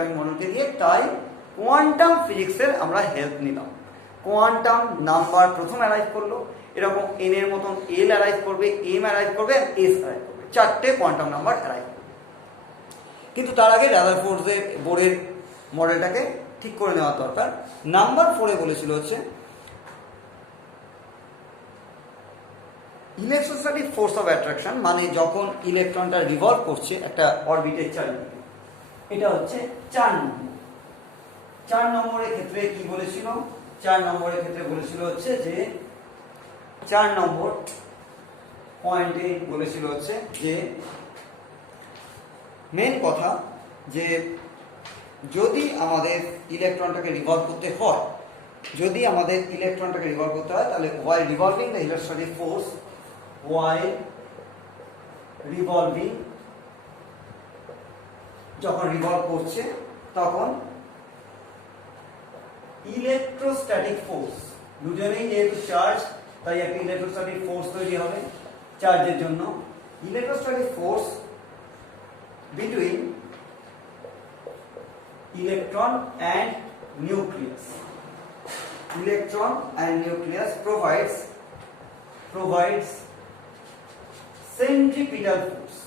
Electronic মডেলকে দিয়ে। তাই quantum ফিজিক্সের আমরা হেল্প নিলাম। কোয়ান্টাম নাম্বার প্রথম অ্যারাইভ করলো, এরকম এন এর মতন এল অ্যারাইভ করবে, এম অ্যারাইভ করবে, এস অ্যারাইভ করবে, 4টে কোয়ান্টাম নাম্বার অ্যারাইভ করবে। কিন্তু তার আগে রাদারফোর্ডের বোরের মডেলটাকে ঠিক করে নেওয়ার দরকার। নাম্বার 4-এ বলেছিল হচ্ছে ইলেকট্রোস্ট্যাটিক ফোর্স অফ অ্যাট্রাকশন, মানে যখন ইলেকট্রনটা রিভলভ করছে একটা অরবিটের চারিদিকে। এটা হচ্ছে 4 নম্বর। 4 নম্বরের ক্ষেত্রে কি বলেছিল? 4 নম্বরের ক্ষেত্রে বলেছিল হচ্ছে যে 4 নম্বর পয়েন্টে বলেছিল হচ্ছে যে মেন কথা যে যদি আমাদের ইলেকট্রনটাকে রিভলভ করতে হয়, তাহলে while revolving the electrostatic force, যখন রিভলভ করছে তখন ইলেকট্রোস্ট্যাটিক ফোর্স, দুজনেই যেহেতু চার্জ তাই একটা ইলেকট্রোস্ট্যাটিক ফোর্স তৈরি হবে চার্জের জন্য। Electrostatic force between electron and nucleus, provides centripetal force.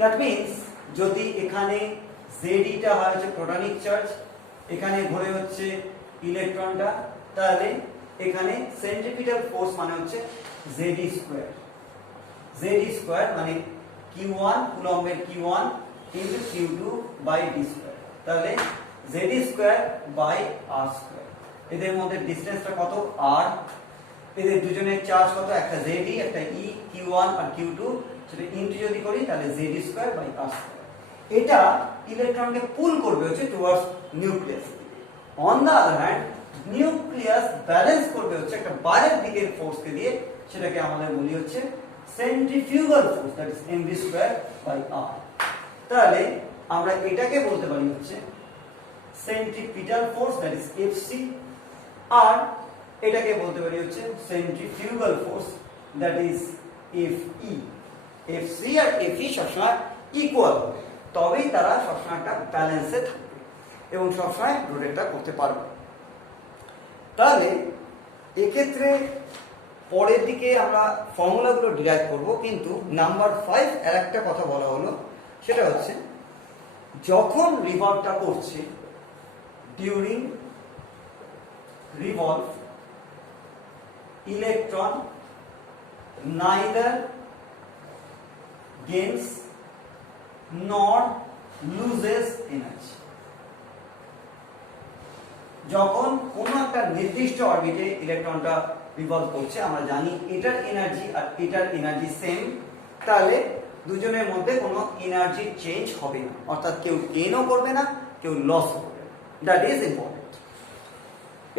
That means যদি এখানে ZE টা হয় হচ্ছে প্রোটনিক চার্জ, এখানে ঘুরে হচ্ছে ইলেকট্রনটা, তাহলে এখানে সেন্ট্রিপিটাল ফোর্স মানে হচ্ছে ZE স্কয়ার, মানে Q1 কুলম্বের Q1 into Q2 by D square, তাহলে ZE square by R square. এদের মধ্যে ডিসটেন্সটা কত? R। এদের দুজনের চার্জ কত? একটা ZE একটা E, Q1 আর Q2, সেটা ইনটু যদি করি তাহলে ZE square by R square. এটা ইলেকট্রনকে পুল করবে হচ্ছে towards nucleus. On the other hand nucleus balance করবে হচ্ছে একটা বাইরের দিকের ফোর্সকে দিয়ে, সেটাকে আমাদের বলি হচ্ছে centrifugal force, that is mv square by r। তাহলে আমরা এটাকে বলতে পারি হচ্ছে centripetal force, that is fc, আর এটাকে বলতে পারি হচ্ছে centrifugal force, that is fe। fc আর fe সবসময় ইকুয়াল হবে, তবেই তারা সবসময় একটা ব্যালেন্সে থাকবে এবং সবসময় রোটেটটা করতে পারবে। তাহলে এক্ষেত্রে পরের দিকে আমরা ফর্মুলাগুলো ডিরাইভ করব, কিন্তু নাম্বার 5 আর একটা কথা বলা হলো, সেটা হচ্ছে যখন রিভলভটা করছে, during revolve electron neither gains নর লুজেস এনার্জি। যখন কোনো একটা নির্দিষ্ট অরবিটে ইলেকট্রনটা রিভলভ করছে, আমরা জানি এটার এনার্জি আর এটার এনার্জি সেম, তাহলে দুজনের মধ্যে কোনো এনার্জি চেঞ্জ হবে না, অর্থাৎ কেউ গেইনও করবে না, কেউ লস করবে না। That is important.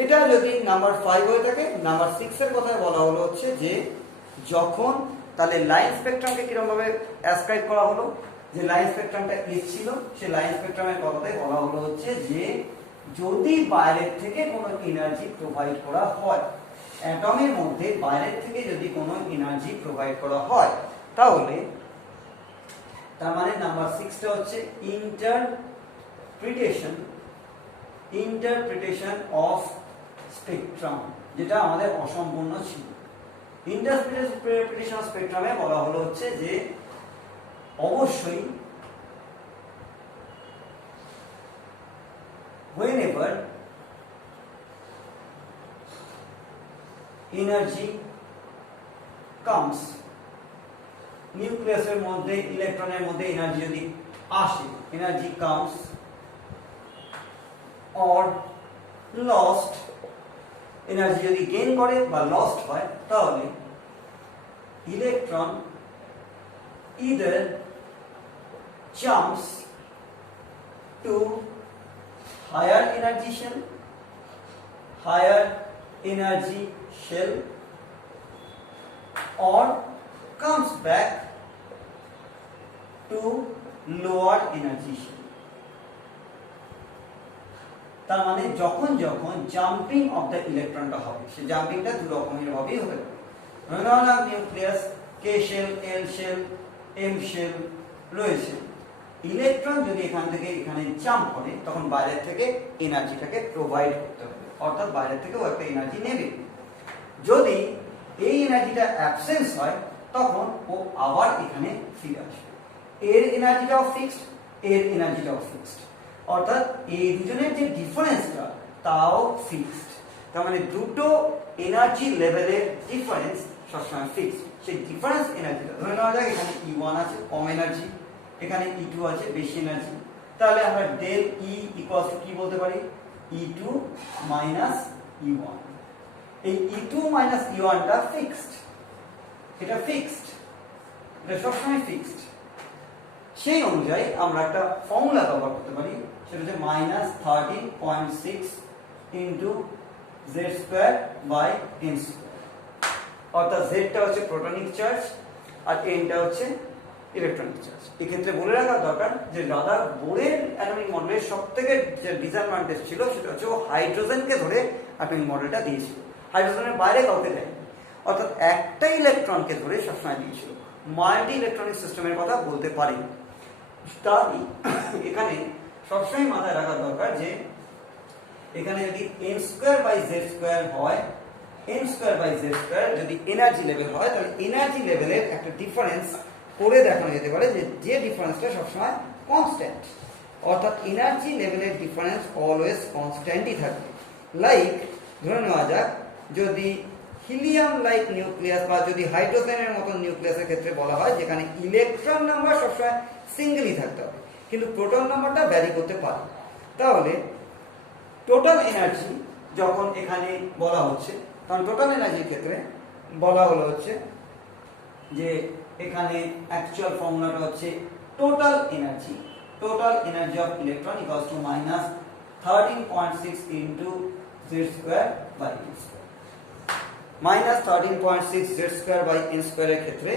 এটা যদি নাম্বার 5 হয়ে থাকে, নাম্বার 6 এর কথায় বলা হলো হচ্ছে যে যখন, তাহলে লাইন স্পেকট্রামকে কিরকম ভাবে অ্যাসক্রাইব করা হলো, যে লাইন স্পেকট্রামটা এস ছিল, সেই লাইন স্পেকট্রামের কথায় বলা হলো হচ্ছে যে যদি বাইরের থেকে কোনো এনার্জি প্রোভাইড করা হয়, অ্যাটমের মধ্যে বাইরের থেকে যদি কোনো এনার্জি প্রোভাইড করা হয়, তাহলে তার মানে নাম্বার 6টা হচ্ছে ইন্টারপ্রিটেশন অফ স্পেকট্রাম, যেটা আমাদের অসম্পূর্ণ ছিল। ইন্টারপ্রিটেশন অফ স্পেকট্রামে বলা হলো হচ্ছে যে অবশ্যই whenever energy comes, নিউক্লিয়াসের মধ্যে ইলেকট্রনের মধ্যে এনার্জি যদি আসে, energy comes or lost, energy যদি গেইন করে বা লস্ট হয়, তাহলে electron either jumps to higher energy shell or comes back to lower energy shell। তার মানে যখন যখন জাম্পিং অফ দ্য ইলেকট্রনটা হবে, সে জাম্পিংটা দু রকমের ভাবেই হতে পারে। নিউক্লিয়াস কে শেল, এল শেল, এম শেল রয়েছে। ইলেকট্রন যদি এখান থেকে এখানে জাম্প করে তখন বাইরের থেকে এনার্জিটাকে প্রোভাইড করতে হবে, অর্থাৎ বাইরের থেকে ও একটা এনার্জি নেবে। যদি এই এনার্জিটা অ্যাবসেন্স হয় তখন ও আবার এখানে ফিরে আসবে। এর এনার্জিটাও ফিক্সড, এর এনার্জিটাও ফিক্সড, অর্থাৎ এই দুজনের যে ডিফারেন্সটা তাও ফিক্সড। তার মানে দুটো এনার্জি লেভেলের ডিফারেন্স সবসময় ফিক্সড। সেই ডিফারেন্স এনার্জিটা ধরে নেওয়া যায় এখানে E1 আছে কম এনার্জি, এখানে E2 আছে বেশি এনার্জি, তাহলে আমরা ডেল E ইকুয়ালস টু কি বলতে পারি, E2 মাইনাস E1। এই E2 মাইনাস E1 টা ফিক্সড, এটা ফিক্সড, এটা সবসময় ফিক্সড। সেই অনুযায়ী আমরা একটা ফর্মুলা ব্যবহার করতে পারি, সেটা হচ্ছে -13.6 into Z square by N square, অর্থাৎ জেডটা হচ্ছে প্রোটনিক চার্জ আর এনটা হচ্ছে ইলেকট্রনিক চার্জ। এক্ষেত্রে বলে রাখা দরকার যে রাদার বোরের অ্যাটমিক মডেলের সব থেকে যে ডিসঅ্যাডভান্টেজ ছিল সেটা হচ্ছে ও হাইড্রোজেনকে ধরে অ্যাটমিক মডেলটা দিয়েছিল, হাইড্রোজেনের বাইরে কাউকে দেয়নি, অর্থাৎ একটা ইলেকট্রনকে ধরে সবসময় দিয়েছিল। মাল্টি ইলেকট্রনিক সিস্টেমের কথা বলতে পারি। তাই এখানে সবসময় মাথায় রাখা দরকার যে এখানে যদি N square by Z square হয়, N square by Z square যদি এনার্জি লেভেল হয়, তাহলে এনার্জি লেভেলের একটা ডিফারেন্স করে দেখানো যেতে পারে যে ডিফারেন্সটা সবসময় কনস্ট্যান্ট, অর্থাৎ এনার্জি লেভেলের ডিফারেন্স অলওয়েজ কনস্ট্যান্টই থাকবে। লাইক ধরে নেওয়া যাক যদি হিলিয়াম লাইক নিউক্লিয়াস বা যদি হাইড্রোজেনের মতন নিউক্লিয়াসের ক্ষেত্রে বলা হয় যেখানে ইলেকট্রন নাম্বার সবসময় সিঙ্গেলই থাকতে হবে কিন্তু প্রোটন নাম্বারটা ভ্যারি করতে পারে, তাহলে টোটাল এনার্জি যখন এখানে বলা হচ্ছে, কারণ টোটাল এনার্জির ক্ষেত্রে বলা হলো হচ্ছে যে এখানে অ্যাকচুয়াল ফর্মুলাটা হচ্ছে total energy of electron equals to -13.6 into z square by n square. -13.6 z square by n square এর ক্ষেত্রে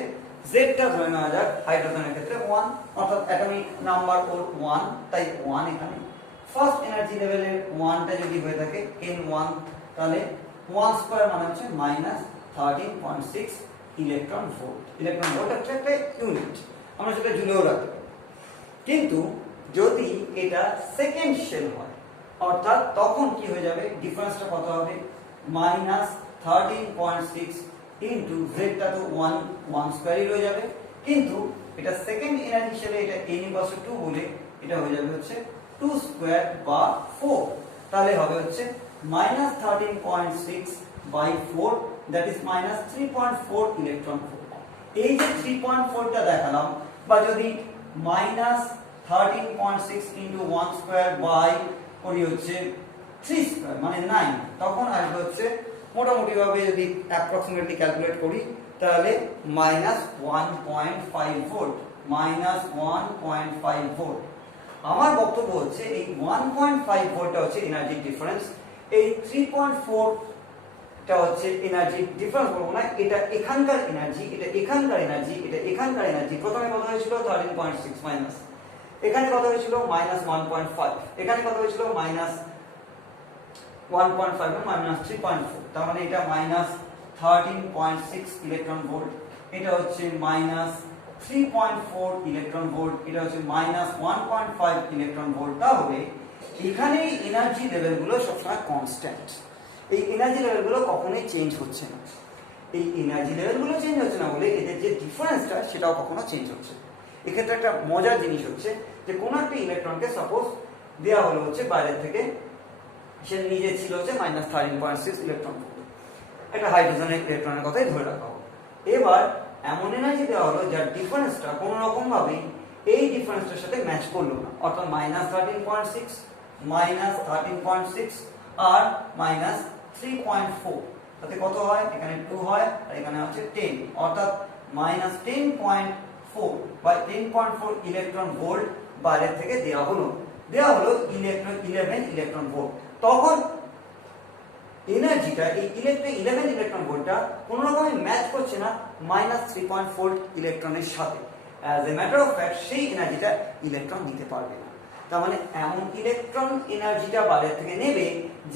z টা ধরে নেওয়া যাক হাইড্রোজেনের ক্ষেত্রে 1, অর্থাৎ অ্যাটমিক নাম্বার ওর 1, তাই 1 এখানে। ফার্স্ট এনার্জি লেভেলের 1 টা যদি হয়ে থাকে n1, তাহলে 1 স্কয়ার মানে হচ্ছে -13.6 ইলেকট্রন ভোল্ট। ইলেকট্রন ভোল্ট হচ্ছে একটা ইউনিট, আমরা সেটা জুলেও রাখতে পারি। কিন্তু যদি এটা সেকেন্ড শেল হয়, অর্থাৎ তখন কি হয়ে যাবে, ডিফারেন্সটা কত হবে, -13.6 ইনটু জেডটা তো 1 স্কয়ারই রয়ে যাবে, কিন্তু এটা সেকেন্ড এনার্জি শেলে এটা n ইকুয়ালস টু 2 বলে এটা হয়ে যাবে হচ্ছে 2 স্কয়ার বা 4, তাহলে হবে হচ্ছে -13.6 by 4, that is -3.4 electron volt. এই যে 3.4 টা দেখালাম, বা যদি -13.6 ইনটু 1 স্কয়ার বাই করি হচ্ছে 3 স্কয়ার মানে 9, তখন আসবে হচ্ছে মোটামুটি ভাবে যদি অ্যাপ্রক্সিমেটলি ক্যালকুলেট করি তাহলে -1.5 ভোল্ট, -1.5 ভোল্ট। আমার বক্তব্য হচ্ছে এই 1.5 ভোল্টটা হচ্ছে এনার্জি ডিফারেন্স, এই 3.4 টা হচ্ছে এনার্জি ডিফারেন্স বলবো না, এটা এখানকার এনার্জি, এটা এখানকার এনার্জি, এটা এখানকার এনার্জি। প্রথমে কত হয়েছিল 13.6 মাইনাস, এখানে কত হয়েছিল -1.5, এখানে কত হয়েছিল -1.5 -3.4, তার মানে এটা -13.6 ইলেকট্রন ভোল্ট, এটা হচ্ছে -3.4 ইলেকট্রন ভোল্ট, এটা হচ্ছে -1.5 ইলেকট্রন ভোল্ট। তাহলে এখানে এনার্জি লেভেলগুলো সবসময় কনস্ট্যান্ট, এই এনার্জি লেভেলগুলো কখনোই চেঞ্জ হচ্ছে না। এই এনার্জি লেভেলগুলো চেঞ্জ হচ্ছে না বলে এদের যে ডিফারেন্সটা সেটাও কখনো চেঞ্জ হচ্ছে। এক্ষেত্রে একটা মজার জিনিস হচ্ছে যে কোন একটা ইলেকট্রনকে সাপোজ দেওয়া হলো হচ্ছে বাইরে থেকে, সে নিজে ছিল হচ্ছে -13.6 ইলেকট্রন ভোল্ট, একটা হাইড্রোজেনের ইলেকট্রনের কথাই ধরে রাখা হলো। এবার এমন এনার্জি দেওয়া হলো যার ডিফারেন্সটা কোনো রকম ভাবে এই ডিফারেন্সটার সাথে ম্যাচ করলো না, অর্থাৎ -13.6 -13.6 আর -3.4, তাতে কত হয়, এখানে 2 হয় আর এখানে হচ্ছে 10, অর্থাৎ -10.4 বা 10.4 ইলেকট্রন ভোল্ট বাইরে থেকে দেওয়া হলো ইলেকট্রন 11 ইলেকট্রন ভোল্ট। তখন এনার্জিটা এই 11 ইলেকট্রন ভোল্টটা কোনো রকমে ম্যাচ করছে না -3.4 ইলেকট্রনের সাথে। As a matter of fact সেই এনার্জিটা ইলেকট্রন নিতে পারবে না। তার মানে এমন ইলেকট্রন এনার্জিটা বাইরে থেকে নেবে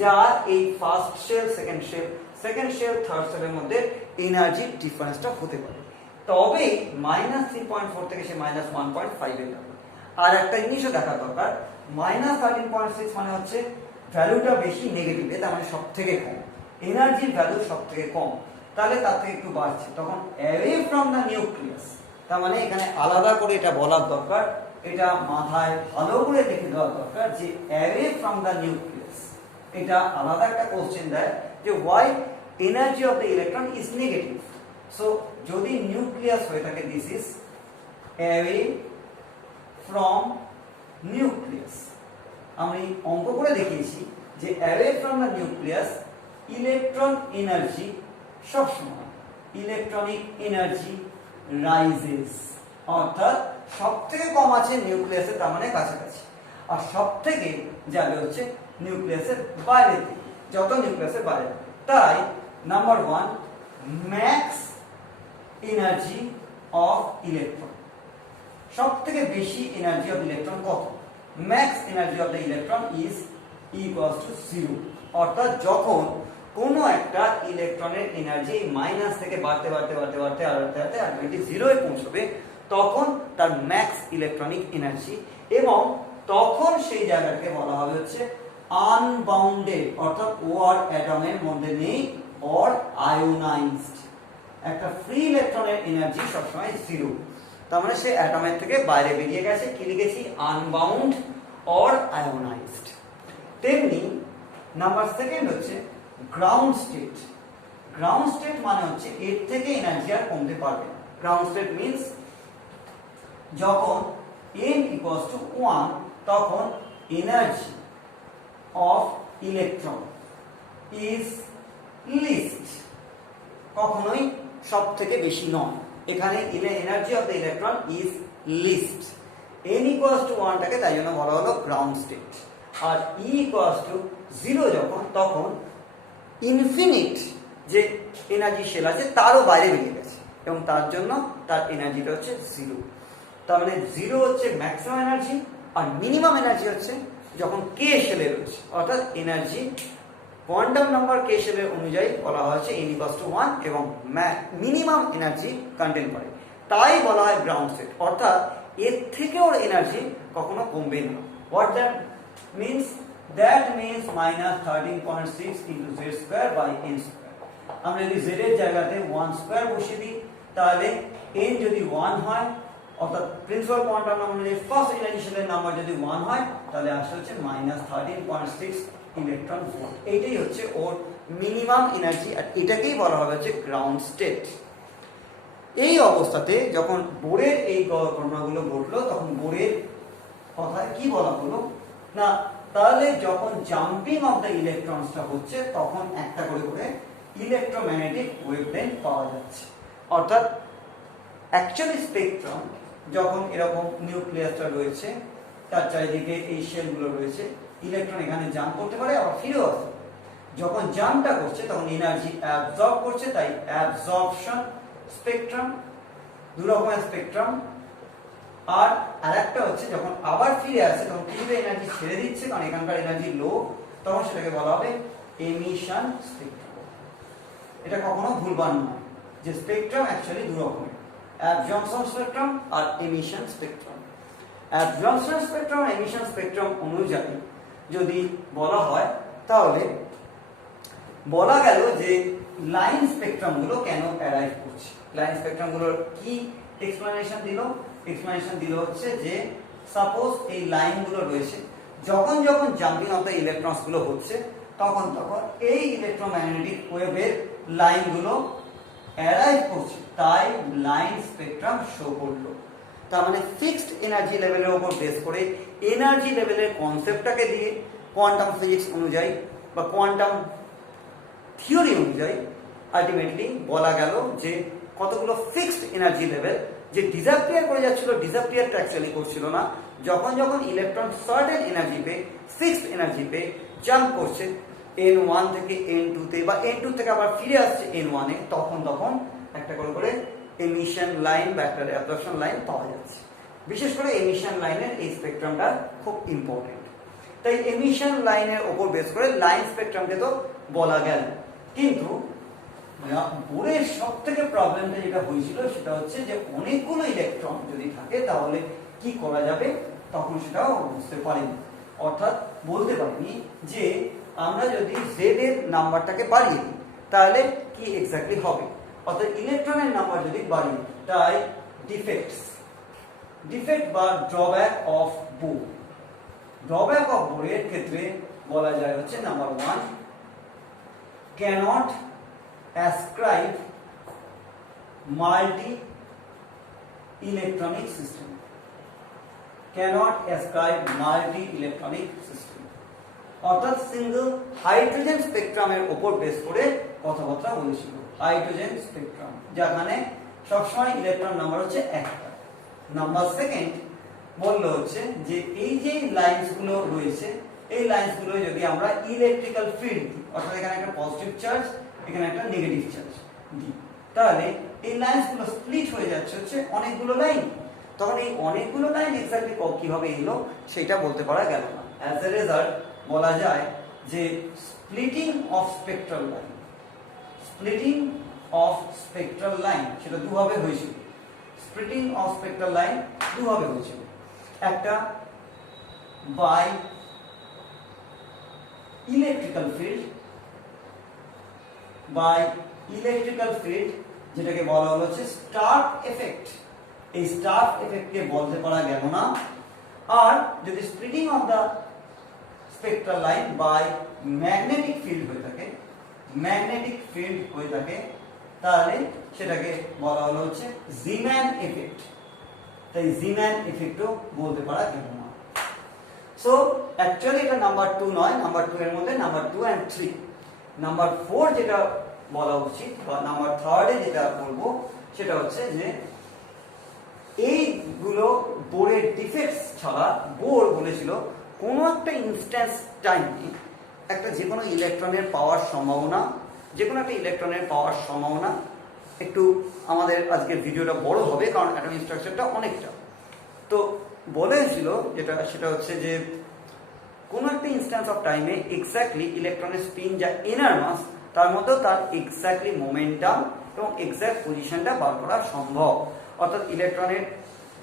যা এই first shell, second shell, third শেলের মধ্যে এনার্জি ডিফারেন্সটা হতে পারে। তবে -3.4 থেকে সে -1.5 এ যাবে। আর একটা জিনিসও দেখা দরকার, -13.6 মানে হচ্ছে ভ্যালুটা বেশি নেগেটিভে, তার মানে সব থেকে কম, এনার্জির ভ্যালু সব থেকে কম, তাহলে তার থেকে একটু বাড়ছে, তখন অ্যাওয়ে ফ্রম দ্য নিউক্লিয়াস। তার মানে এখানে আলাদা করে এটা বলার দরকার, এটা মাথায় ভালো করে লিখে দেওয়া দরকার যে অ্যাওয়ে ফ্রম দ্য নিউক্লিয়াস, এটা আলাদা একটা কোশ্চেন দেয় যে why energy of the electron is negative. So যদি নিউক্লিয়াস হয়ে থাকে, this is away from nucleus. আমি অঙ্ক করে দেখিয়েছি যে away from the nucleus electron energy সবসময় ইলেকট্রনিক এনার্জি রাইজেস, অর্থাৎ সব থেকে কম আছে নিউক্লিয়াসের, তার মানে কাছাকাছি, আর সব থেকে যাবে হচ্ছে নিউক্লিয়াসের বাইরে থেকে, যত নিউক্লিয়াসের বাইরে। তাই number 1, max energy of electron, সব থেকে বেশি এনার্জি অফ ইলেকট্রন কত? Max energy of the electron is equals two 0, অর্থাৎ যখন কোনো একটা ইলেকট্রনের এনার্জি মাইনাস থেকে বাড়তে বাড়তে বাড়তে বাড়তে আলটিমেটলি 0 এ পৌঁছবে, তখন তার ম্যাক্স ইলেকট্রনিক এনার্জি, এবং তখন সেই জায়গাটাকে বলা হবে হচ্ছে আনবাউন্ডেড, অর্থাৎ ও আর অ্যাটমের মধ্যে নেই, অর আয়োনাইজড। একটা ফ্রি ইলেকট্রনের এনার্জি সবসময় 0, তার মানে সে অ্যাটমের থেকে বাইরে বেরিয়ে গেছে, কি লিখেছি? Unbound or ionised. তেমনি নাম্বার 2 হচ্ছে গ্রাউন্ড স্টেট। গ্রাউন্ড স্টেট মানে হচ্ছে এর থেকে এনার্জি আর কমতে পারবে না। গ্রাউন্ড স্টেট মিন্স যখন n equals to 1, তখন energy of electron is least, কখনোই সব থেকে বেশি নয়। এখানে energy of the electron is least. n equals to 1 টাকে তাই জন্য বলা হলো গ্রাউন্ড স্টেট। আর e equals to 0 যখন, তখন ইনফিনিট যে এনার্জি শেল আছে তারও বাইরে বেরিয়ে গেছে, এবং তার জন্য তার এনার্জিটা হচ্ছে 0। তার মানে 0 হচ্ছে ম্যাক্সিমাম এনার্জি, আর মিনিমাম এনার্জি হচ্ছে যখন কে শেলে রয়েছে, অর্থাৎ এনার্জি কোয়ান্টাম নাম্বার কে শেলের অনুযায়ী বলা হয়েছে n equals to 1, এবং মিনিমাম এনার্জি কন্টেন করে, তাই বলা হয় গ্রাউন্ড স্টেট, অর্থাৎ এর থেকেও এনার্জি কখনো কমবে না। What that means? That means -13.6 into z square by n square. আমরা যদি z এর জায়গাতে 1 স্কয়ার বসিয়ে দিই, তাহলে n যদি 1 হয়, অর্থাৎ প্রিন্সিপাল কোয়ান্টাম নাম্বার অনুযায়ী ফার্স্ট এনার্জি শেলের নাম্বার যদি 1 হয়, তাহলে আসে হচ্ছে -13.6 ইলেকট্রন ভোল্ট। এইটাই হচ্ছে ওর মিনিমাম এনার্জি, আর এটাকেই বলা হবে হচ্ছে গ্রাউন্ড স্টেট। এই অবস্থাতে যখন বোরের এই ঘটনাগুলো ঘটলো, তখন বোরের কথায় কি বলা হলো না, তাহলে যখন জাম্পিং অফ দ্য ইলেকট্রনসটা হচ্ছে, তখন একটা করে করে ইলেকট্রোম্যাগনেটিক ওয়েভলেন্থ পাওয়া যাচ্ছে। অর্থাৎ অ্যাকচুয়ালি স্পেকট্রাম যখন এরকম নিউক্লিয়াসটা রয়েছে, তার চারিদিকে এই শেলগুলো রয়েছে, ইলেকট্রন এখানে জাম্প করতে পারে, আবার ফিরেও আসতে পারে। যখন জাম্পটা করছে তখন এনার্জি অ্যাবজর্ব করছে, তাই অ্যাবজর্পশন স্পেকট্রাম, দু রকমের স্পেকট্রাম। আর আরেকটা হচ্ছে যখন আবার ফিরে আসে, তখন কিছুটা এনার্জি ছেড়ে দিচ্ছে, কারণ এখানকার এনার্জি লো, তখন সেটাকে বলা হবে এমিশন স্পেকট্রাম। এটা কখনো ভুলবার নয় যে স্পেকট্রাম অ্যাকচুয়ালি দু রকমের, অ্যাবজর্পশন স্পেকট্রাম আর emission spectrum. Absorption spectrum, emission spectrum অনুযায়ী যদি বলা হয়, তাহলে বলা গেল যে লাইন স্পেকট্রামগুলো কেন অ্যারাইভ করছে। লাইন স্পেকট্রামগুলোর কি এক্সপ্লেনেশন দিল? এক্সপ্লেনেশন দিল হচ্ছে যে সাপোজ এই লাইনগুলো রয়েছে, যখন যখন জাম্পিং অফ দ্য ইলেকট্রনস গুলো হচ্ছে, তখন তখন এই ইলেকট্রোম্যাগনেটিক ওয়েভের লাইনগুলো অ্যারাইভ করছে, তাই লাইন স্পেকট্রাম শো করলো। তার মানে ফিক্সড এনার্জি লেভেলের উপর বেস করে এনার্জি লেভেলের কনসেপ্টটাকে দিয়ে কোয়ান্টাম ফিজিক্স অনুযায়ী বা কোয়ান্টাম থিওরি অনুযায়ী আলটিমেটলি বলা গেল যে কতগুলো ফিক্সড এনার্জি লেভেল যে ডিসঅ্যাপিয়ার করে যাচ্ছিল, ডিসঅ্যাপিয়ারটা অ্যাকচুয়ালি করছিল না, যখন যখন ইলেকট্রন সার্টেন এনার্জি পেয়ে, ফিক্সড এনার্জি পেয়ে জাম্প করছে n1 থেকে n2 তে, বা n2 থেকে আবার ফিরে আসছে n1 এ, তখন তখন একটা করে করে এমিশন লাইন বা একটা অ্যাবজর্পশন লাইন পাওয়া যাচ্ছে। বিশেষ করে এমিশন লাইনের এই স্পেকট্রামটা খুব ইম্পর্টেন্ট। তাই এমিশন লাইনের ওপর বেস করে লাইন স্পেকট্রামকে তো বলা গেল, কিন্তু বোরের সব থেকে প্রবলেমটা যেটা হয়েছিল সেটা হচ্ছে যে অনেকগুলো ইলেকট্রন যদি থাকে তাহলে কি করা যাবে, তখন সেটাও বুঝতে পারিনি, অর্থাৎ বলতে পারিনি যে আমরা যদি জেড এর নাম্বারটাকে বাড়িয়ে দিই তাহলে কি এক্স্যাক্টলি হবে, অর্থাৎ ইলেকট্রনের নাম্বার যদি বাড়িয়ে দিই, তাই ডিফেক্ট বা drawback of Bohr. Drawback of বোরের ক্ষেত্রে বলা যায় হচ্ছে number 1, cannot ascribe multi electronic system, cannot ascribe multi electronic system, অর্থাৎ সিঙ্গেল হাইড্রোজেন স্পেকট্রামের উপর বেস করে কথাবার্তা বলেছিল। হাইড্রোজেন স্পেকট্রাম যেখানে সবসময় ইলেকট্রন নাম্বার হচ্ছে একটা। নাম্বার 2 বললো হচ্ছে যে এই যে লাইনস গুলো রয়েছে এই লাইনস গুলো যদি আমরা ইলেকট্রিক্যাল ফিল্ড দিই, অর্থাৎ এখানে একটা পজিটিভ চার্জ এখানে একটা নেগেটিভ চার্জ দিই, তাহলে এই লাইনস গুলো স্প্লিট হয়ে যাচ্ছে হচ্ছে অনেকগুলো লাইন। তখন এই অনেকগুলো লাইন এক্স্যাক্টলি কিভাবে এলো সেটা বলতে পারা গেল না। অ্যাজ এ রেজাল্ট বলা যায় যে স্প্লিটিং অফ স্পেকট্রাল লাইন সেটা দুভাবে হয়েছিল। স্প্লিটিং অফ স্পেকট্রাল লাইন দুভাবে হয়েছিল, একটা বাই ইলেকট্রিক্যাল ফিল্ড যেটাকে বলা হলো হচ্ছে স্টার্ক এফেক্ট। এই স্টার্ক এফেক্টকে বলতে পারা গেল না। আর যদি splitting of the spectral line by magnetic field হয়ে থাকে তাহলে সেটাকে বলা হলো হচ্ছে জিম্যান এফেক্ট। তাই জিম্যান এফেক্টও বলতে পারা গেল না। সো অ্যাকচুয়ালি এটা নাম্বার 2 নয়, নাম্বার 2 এর মধ্যে নাম্বার 2 and 3। নাম্বার 4 যেটা বলা উচিত বা নাম্বার 3 এ যেটা বলবো সেটা হচ্ছে যে এইগুলো বোরের ডিফেক্টস ছাড়া বোর বলেছিল কোনো একটা ইনস্ট্যান্স টাইমে একটা যে কোনো ইলেকট্রনের পাওয়ার সম্ভাবনা একটু আমাদের আজকের ভিডিওটা বড় হবে কারণ অ্যাটমিক স্ট্রাকচারটা অনেকটা। তো বলেছিল সেটা হচ্ছে যে কোনো একটা ইনস্ট্যান্স অফ টাইমে এক্স্যাক্টলি ইলেকট্রনের স্পিন যা ইনার মাস তার মধ্যেও তার এক্স্যাক্টলি মোমেন্টাম এবং এক্স্যাক্ট পজিশনটা বার করা সম্ভব, অর্থাৎ ইলেকট্রনের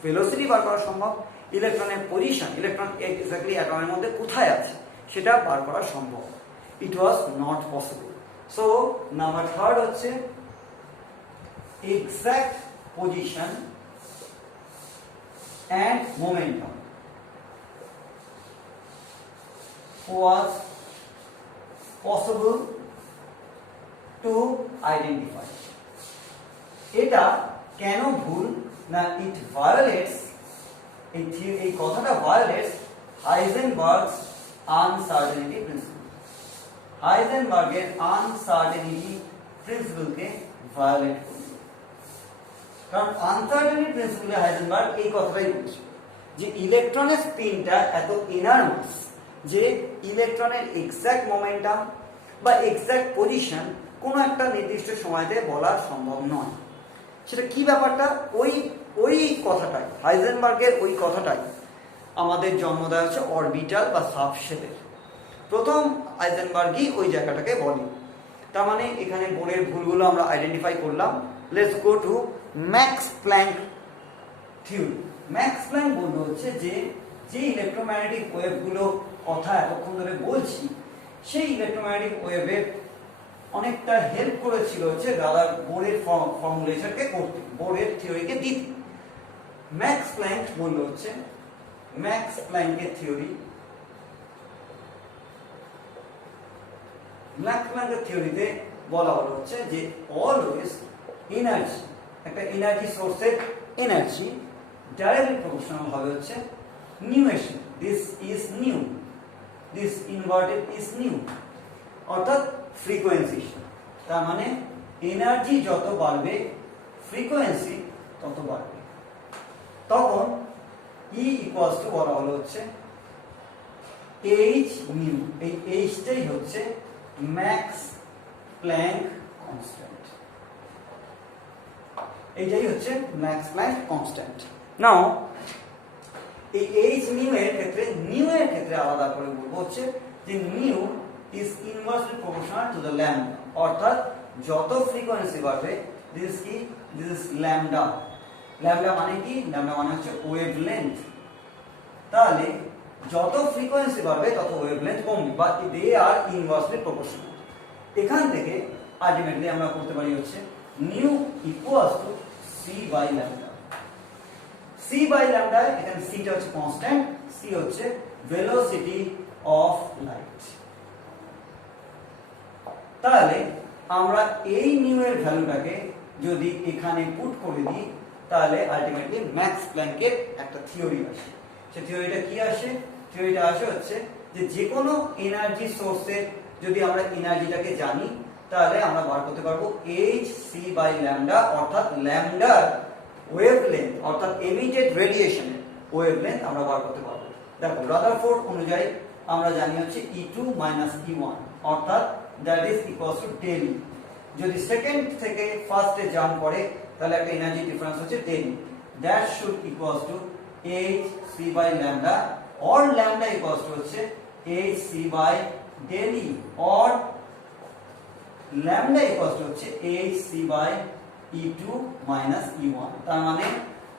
ভেলোসিটি বার করা সম্ভব, ইলেকট্রনের পজিশন, ইলেকট্রন এক্স্যাক্টলি অ্যাটমের মধ্যে কোথায় আছে সেটা বার করা সম্ভব। It was not possible. So number 3 হচ্ছে exact position and momentum was possible to identify. এটা কেন ভুল না, it violates এই কথাটা violates Heisenberg's uncertainty principle. হাইজেনবার্গের আনসার্টেনিটি প্রিন্সিপলকে ভায়োলেট করে। কারণ আনসার্টেনিটি প্রিন্সিপলে হাইজেনবার্গ এই কথাটাই বলেছে যে ইলেকট্রনের স্পিনটা এত ইনারমাস যে ইলেকট্রনের এক্স্যাক্ট মোমেন্টাম বা এক্স্যাক্ট পজিশন কোনো একটা নির্দিষ্ট সময়তে বলা সম্ভব নয়। সেটা কি ব্যাপারটা, ওই কথাটাই হাইজেনবার্গের ওই কথাটাই আমাদের জন্ম দেওয়া হচ্ছে অরবিটাল বা সাবশেলের। প্রথম হাইজেনবার্গই ওই জায়গাটাকে বলে। তার মানে এখানে বোরের ভুলগুলো আমরা আইডেন্টিফাই করলাম। Let's go to Max Planck theory. Max Planck বলতে হচ্ছে যে ইলেকট্রোম্যাগনেটিক ওয়েভগুলো কথা এতক্ষণ ধরে বলছি সেই ইলেকট্রোম্যাগনেটিক ওয়েভের অনেকটা হেল্প করেছিল হচ্ছে দাদা বোরের ফর্মুলেশনকে করতে, বোরের থিওরিকে দিতে। ম্যাক্স প্ল্যাঙ্ক বললো হচ্ছে ম্যাক্স প্ল্যাঙ্কের থিওরি, ম্যাক্স প্ল্যাঙ্কের থিওরিতে বলা হলো হচ্ছে যে অলওয়েজ এনার্জি, একটা এনার্জি সোর্সের এনার্জি ডাইরেক্টলি প্রপোর্শনাল হবে হচ্ছে নিউয়েশন। This is nu, this inverted is nu, অর্থাৎ ফ্রিকোয়েন্সি। তার মানে এনার্জি যত বাড়বে ফ্রিকোয়েন্সি তত বাড়বে। তখন E ইকুয়ালস টু বলা হলো হচ্ছে এইচ নিউ। এই এইচটাই হচ্ছে ম্যাক্স প্ল্যাঙ্ক কনস্ট্যান্ট, এইটাই হচ্ছে ম্যাক্স প্ল্যাঙ্ক কনস্ট্যান্ট। নাও এই এইচ নিউ এর ক্ষেত্রে আলাদা করে বলবো হচ্ছে যে nu is inversely proportional to the lambda, অর্থাৎ যত ফ্রিকোয়েন্সি বাড়বে দিস কি, দিস ইজ ল্যামডা। ল্যামডা মানে কি, ল্যামডা মানে হচ্ছে ওয়েভলেন্থ। তাহলে যত ফ্রিকোয়েন্সি বাড়বে তত ওয়েভলেন্থ কমবে, বা দে আর ইনভার্সলি প্রপোর্শনাল। এখান থেকে আলটিমেটলি আমরা করতে পারি হচ্ছে nu equals to C by lambda. C by lambda, এখানে সিটা হচ্ছে কনস্ট্যান্ট, সি হচ্ছে ভেলোসিটি অফ লাইট। তাহলে আমরা এই নিউ এর ভ্যালুটাকে যদি এখানে পুট করে দিই, তাহলে আলটিমেটলি ম্যাক্স প্ল্যাঙ্কের একটা থিওরি আসে। সে থিওরিটা কি আসে? থিওরিটা আসে হচ্ছে যে কোনো এনার্জি সোর্সের যদি আমরা এনার্জিটাকে জানি, তাহলে আমরা বার করতে পারবো এইচ সি বাই ল্যামডা, অর্থাৎ ল্যামডার ওয়েভলেন্থ অর্থাৎ এমিটেড রেডিয়েশনের ওয়েভলেন্থ আমরা বার করতে পারবো। দেখো রাদারফোর্ড অনুযায়ী আমরা জানি হচ্ছে E2 - E1, অর্থাৎ that is equals to del E. যদি সেকেন্ড থেকে ফার্স্টে জাম্প করে তাহলে একটা এনার্জি ডিফারেন্স হচ্ছে del E, that should equals to H C by lambda, or lambda equals to হচ্ছে H C by del E, or lambda equals to হচ্ছে H C by E2 - E1। তার মানে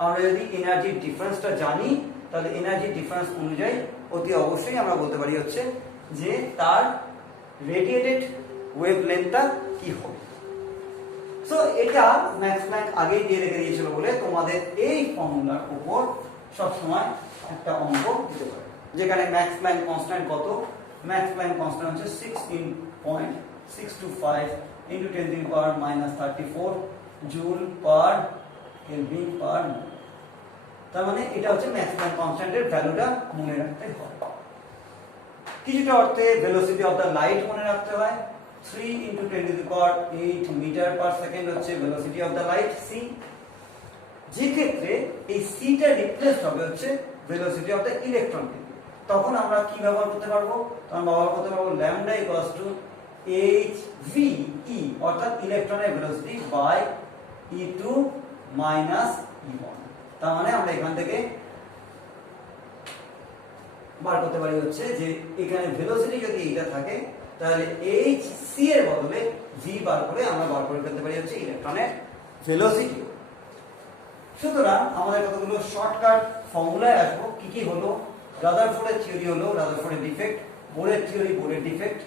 আমরা যদি এনার্জি ডিফারেন্সটা জানি, তাহলে এনার্জি ডিফারেন্স অনুযায়ী অতি অবশ্যই আমরা বলতে পারি হচ্ছে যে তার রেডিয়েটেড ওয়েভলেন্থটা কি হবে। সো এটা ম্যাক্স প্ল্যাঙ্ক আগেই দিয়ে রেখে দিয়েছিল বলে তোমাদের এই ফর্মুলার উপর সবসময় একটা অঙ্ক দিতে পারে, যেখানে ম্যাক্স প্ল্যাঙ্ক কনস্ট্যান্ট কত? ম্যাক্স প্ল্যাঙ্ক কনস্ট্যান্ট হচ্ছে 16.625 × 10⁻34 জুল পার কেলভিন পার মোল। তার মানে এটা হচ্ছে ম্যাক্স প্ল্যাঙ্ক কনস্ট্যান্টের ভ্যালুটা মনে রাখতে হয়। কিছুটা অর্থে ভেলোসিটি অফ দ্য লাইট মনে রাখতে হয়। 3 × 10⁸ মিটার পার সেকেন্ড হচ্ছে velocity of the light C, যে ক্ষেত্রে এই সিটা রিপ্লেস হবে হচ্ছে ভেলোসিটি অফ দ্য ইলেকট্রন। তখন আমরা কি ব্যবহার করতে পারবো? তখন ব্যবহার করতে পারবো ল্যামডা ইকুয়ালস টু hve, অর্থাৎ ইলেকট্রনের ভেলোসিটি বাই E2 - E1। তার মানে আমরা এখান থেকে বার করতে পারি হচ্ছে যে এখানে ভেলোসিটি যদি এটা থাকে, তাহলে hc এর বদলে v বার করে আমরা বার করে ফেলতে পারি হচ্ছে ইলেকট্রনের ভেলোসিটি। সুতরাং আমাদের কতগুলো শর্টকাট ফর্মুলায় আসবো। কি কি হলো? রাদারফোর্ডের থিওরি হলো রাদারফোর্ডের ডিফেক্ট, বোরের থিওরি বোরের ডিফেক্ট,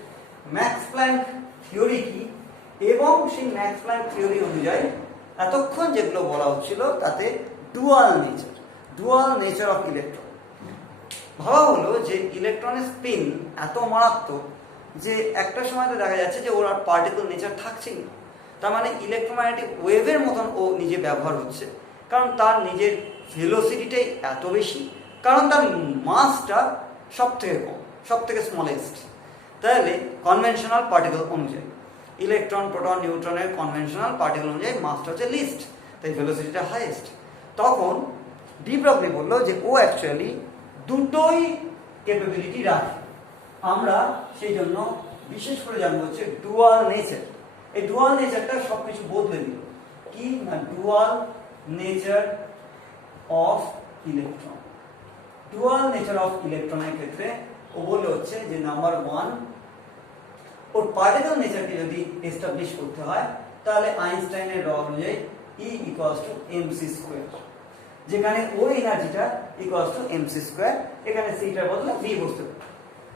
ম্যাক্স প্ল্যাঙ্ক থিওরি কি, এবং সেই ম্যাক্স প্ল্যাঙ্ক থিওরি অনুযায়ী এতক্ষণ যেগুলো বলা হচ্ছিল তাতে ডুয়াল নেচার অফ ইলেকট্রন। ভাবা হলো যে ইলেকট্রনের স্পিন এত মারাত্মক যে একটা সময়তে দেখা যাচ্ছে যে ওর আর পার্টিকেল নেচার থাকছেই না। তার মানে ইলেকট্রোম্যাগনেটিক ওয়েভের মতন ও নিজে ব্যবহার হচ্ছে, কারণ তার নিজের ভেলোসিটিটাই এত বেশি, কারণ তার মাসটা সব থেকে কম, সব থেকে স্মলেস্ট। তাহলে কনভেনশনাল পার্টিকেল অনুযায়ী ইলেকট্রন প্রোটন নিউট্রনের কনভেনশনাল পার্টিকেল অনুযায়ী মাসটা হচ্ছে লিস্ট, তাই ভেলোসিটিটা হাইয়েস্ট। তখন ডি ব্রগলি বললো যে ও অ্যাকচুয়ালি দুটোই ক্যাপাবিলিটি রাখে। আমরা সেই জন্য বিশেষ করে জানবো হচ্ছে ডুয়াল নেচার। এই ডুয়াল নেচারটা সবকিছু বদলে দিল। কি না? Dual nature of electron. Dual nature of ইলেকট্রনের ক্ষেত্রে ও বলে হচ্ছে যে নাম্বার 1, ওর পার্টিকেল নেচারকে যদি এস্টাবলিশ করতে হয় তাহলে আইনস্টাইনের ল অনুযায়ী E = mc², যেখানে ওর এনার্জিটা = mc², এখানে সিটার বদলে v বসতে পারে।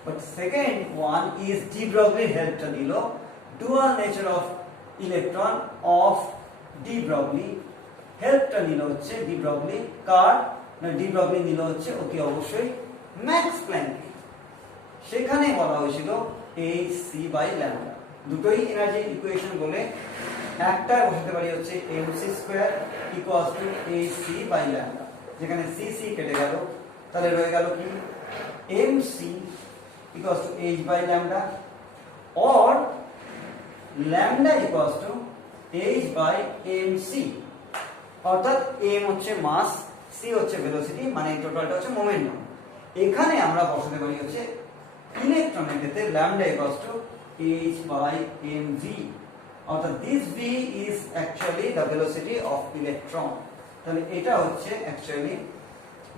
But second one is de ব্রগলির হেল্পটা নিল। Dual nature of electron of de Broglie হেল্পটা নিল হচ্ছে ডি ব্রগলি কার না, ডি ব্রগলি নিল হচ্ছে অতি অবশ্যই ম্যাক্স প্ল্যাঙ্ক। সেখানে বলা হয়েছিল hc/λ, দুটোই এনার্জি ইকুয়েশন বলে একটা বসাতে পারি হচ্ছে mc² = hc/λ, যেখানে cc কেটে গেল, তাহলে রয়ে গেল কি mc = h/λ, or lambda = h/mc, অর্থাৎ m হচ্ছে মাস, c হচ্ছে ভেলোসিটি, মানে টোটালটা হচ্ছে মোমেন্টাম। এখানে আমরা বসাতে পারি হচ্ছে ইলেকট্রনের ক্ষেত্রে lambda = h/mv, অর্থাৎ this v is actually the velocity of electron। তাহলে এটা হচ্ছে অ্যাকচুয়ালি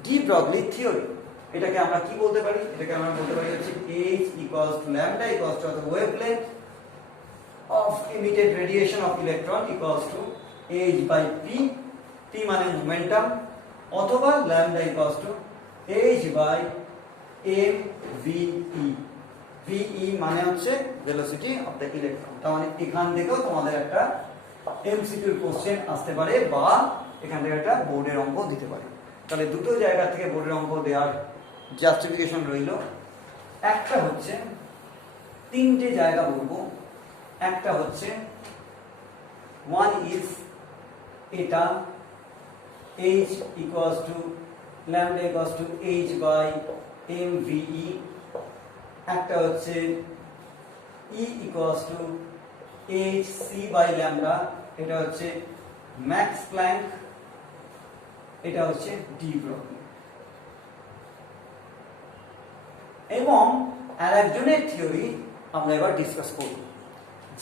ডি ব্রগলি থিওরি। এটাকে আমরা কি বলতে পারি? এটাকে আমরা বলতে পারি হচ্ছে h = lambda = the wavelength of emitted radiation of electron equals to h by p, p মানে momentum, অথবা lambda equals to h by mve, ve মানে হচ্ছে velocity of the electron। তার মানে এখান থেকেও তোমাদের একটা এমসিকিউ কোশ্চেন আসতে পারে বা এখান থেকে একটা বোর্ডের অঙ্ক দিতে পারে। তাহলে দুটো জায়গা থেকে বোর্ডের অঙ্ক দেওয়ার জাস্টিফিকেশন রইল। একটা হচ্ছে তিনটে জায়গা বলবো, একটা হচ্ছে ওয়ান ইজ এটা h equals to lambda equals to h by mve, একটা হচ্ছে e equals to h c by lambda, এটা হচ্ছে ম্যাক্স প্ল্যাঙ্ক, এটা হচ্ছে ডি ব্রগলি। এবং আরেকজনের থিওরি আমরা এবার ডিসকাস করব,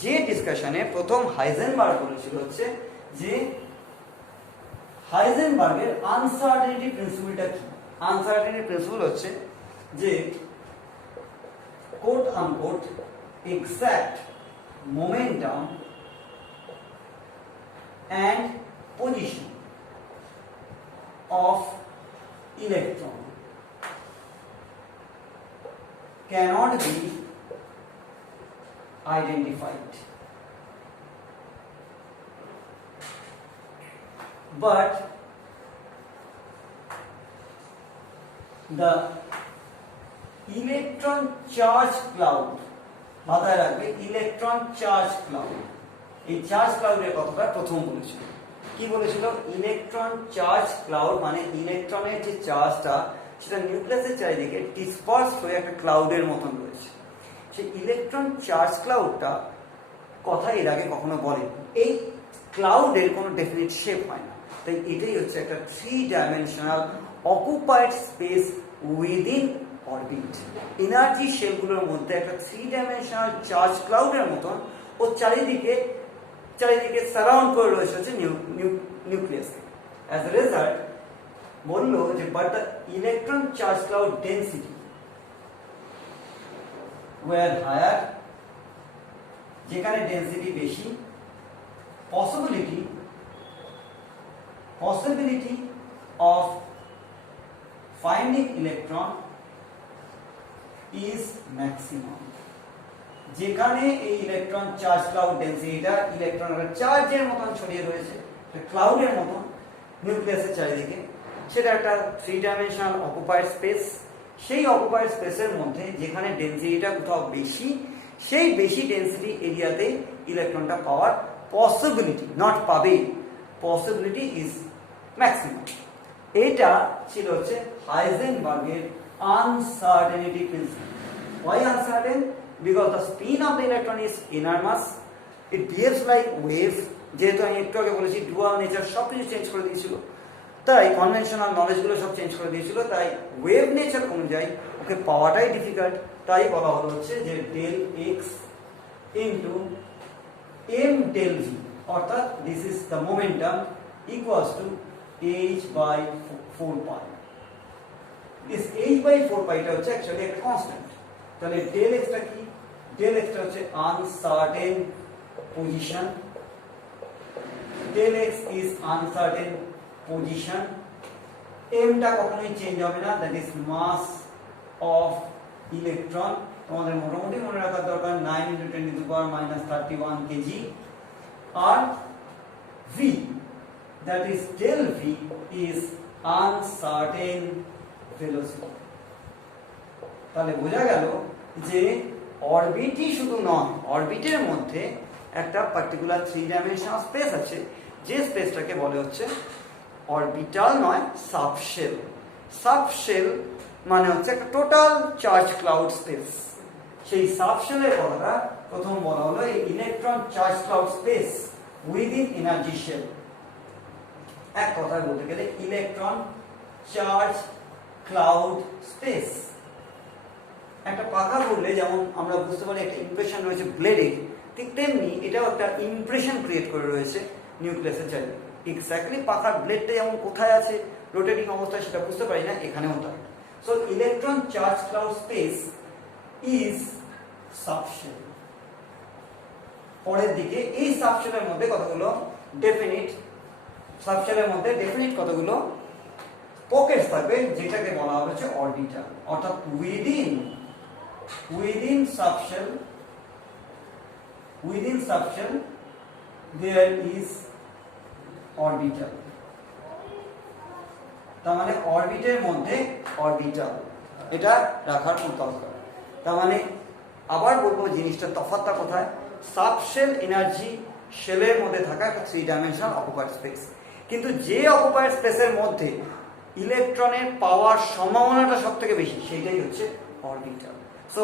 যে ডিসকাশনে প্রথম হাইজেনবার্গ বলেছিল হচ্ছে যে হাইজেনবার্গের আনসার্টেনিটি প্রিন্সিপলটা কি। আনসার্টেনিটি প্রিন্সিপল হচ্ছে যে coat unquote exact momentum and position of electron cannot be identified, but the electron charge cloud, মাথায় রাখবে ইলেকট্রন চার্জ ক্লাউড, এই চার্জ ক্লাউডের কথাটা প্রথম বলেছিল। কি বলেছিল? ইলেকট্রন চার্জ ক্লাউড মানে ইলেকট্রনের যে চার্জটা সেটা নিউক্লিয়াসের চারিদিকে ডিসপার্স হয়ে একটা ক্লাউডের মতন রয়েছে। সেই ইলেকট্রন চার্জ ক্লাউডটা কথা এর আগে কখনো বলেনি। এই ক্লাউডের কোনো ডেফিনিট শেপ হয় না, তাই এটাই হচ্ছে একটা 3 dimensional occupied space within orbit. Energy শেলগুলোর মধ্যে একটা 3 ডাইমেনশনাল চার্জ ক্লাউডের মতন ও চারিদিকে সারাউন্ড করে রয়েছে হচ্ছে নিউক্লিয়াস। অ্যাজ এ রেজাল্ট বললো যে but the electron charge cloud density were higher, যেখানে ডেন্সিটি বেশি, possibility of finding electron is maximum. যেখানে এই ইলেকট্রন চার্জ ক্লাউড ডেন্সিটিটা ইলেকট্রনের চার্জের মতন ছড়িয়ে রয়েছে ক্লাউডের মতন নিউক্লিয়াসের চারিদিকে, সেটা একটা 3 ডাইমেনশনাল অকুপাইড স্পেস। সেই অকুপাইড স্পেসের মধ্যে যেখানে ডেন্সিটিটা কোথাও বেশি, সেই বেশি ডেন্সিটি এরিয়াতে ইলেকট্রনটা পাওয়ার পসিবিলিটি, নট পাবে, পসিবিলিটি ইজ ম্যাক্সিমাম। এটা ছিল হচ্ছে হাইজেনবার্গের uncertainty principle. Why uncertain? Because the spin of the electron is enormous, it behaves like wave। যেহেতু আমি একটু আগে বলেছি ডুয়াল নেচার সব কিছু চেঞ্জ করে দিয়েছিল, তাই কনভেনশনাল নলেজগুলো সব চেঞ্জ করে দিয়েছিল, তাই ওয়েভ নেচার অনুযায়ী ওকে পাওয়াটাই ডিফিকাল্ট। তাই বলা হলো হচ্ছে যে del X into M del V, অর্থাৎ this is the momentum equals to H by 4 pi. This H by 4 পাইটা হচ্ছে অ্যাকচুয়ালি একটা কনস্ট্যান্ট। তাহলে ডেল এক্সটা কি? ডেল এক্সটা হচ্ছে uncertain position, del X is uncertain position. এমটা কখনোই চেঞ্জ হবে না, that is mass of electron. তোমাদের মোটামুটি মনে রাখার দরকার 9 × 10⁻³ কেজি। আর V, that is del V is uncertain velocity. তাহলে বোঝা গেল যে অরবিটই শুধু নয়, অরবিটের মধ্যে একটা পার্টিকুলার 3 ডাইমেনশনাল স্পেস আছে, যে স্পেসটাকে বলে হচ্ছে অরবিটাল নয় সাবশেল। সাবশেল মানে হচ্ছে একটা টোটাল চার্জ ক্লাউড স্পেস। সেই সাবশেলের কথাটা প্রথম বলা হলো এই electron charge cloud space within energy shell. এক কথায় বলতে গেলে ইলেকট্রন চার্জ ক্লাউড স্পেস। একটা পাখা ঘুরলে যেমন আমরা বুঝতে পারি একটা ইমপ্রেশন রয়েছে ব্লেডে, ঠিক তেমনি এটাও একটা ইমপ্রেশন ক্রিয়েট করে রয়েছে নিউক্লিয়াসের চারিদিকে। এক্স্যাক্টলি পাখার ব্লেডটা যেমন কোথায় আছে রোটেটিং অবস্থায় সেটা বুঝতে পারি না, এখানেও তাই। So electron charge cloud space is subshell. পরের দিকে এই সাবশেলের মধ্যে কতগুলো ডেফিনিট কতগুলো পকেটস থাকবে, যেটাকে বলা হচ্ছে অরবিটাল। অর্থাৎ within subshell there is orbital। তার মানে অরবিটের মধ্যে অরবিটাল, এটা রাখার খুব দরকার। তার মানে আবার বলবো জিনিসটা তফাৎটা কোথায়, সাবশেল এনার্জি শেলের মধ্যে থাকা একটা 3 ডাইমেনশনাল অকুপাইড স্পেস, কিন্তু যে অকুপাইড স্পেসের মধ্যে ইলেকট্রনের পাওয়ার সম্ভাবনাটা সবথেকে বেশি সেটাই হচ্ছে অরবিটাল। সো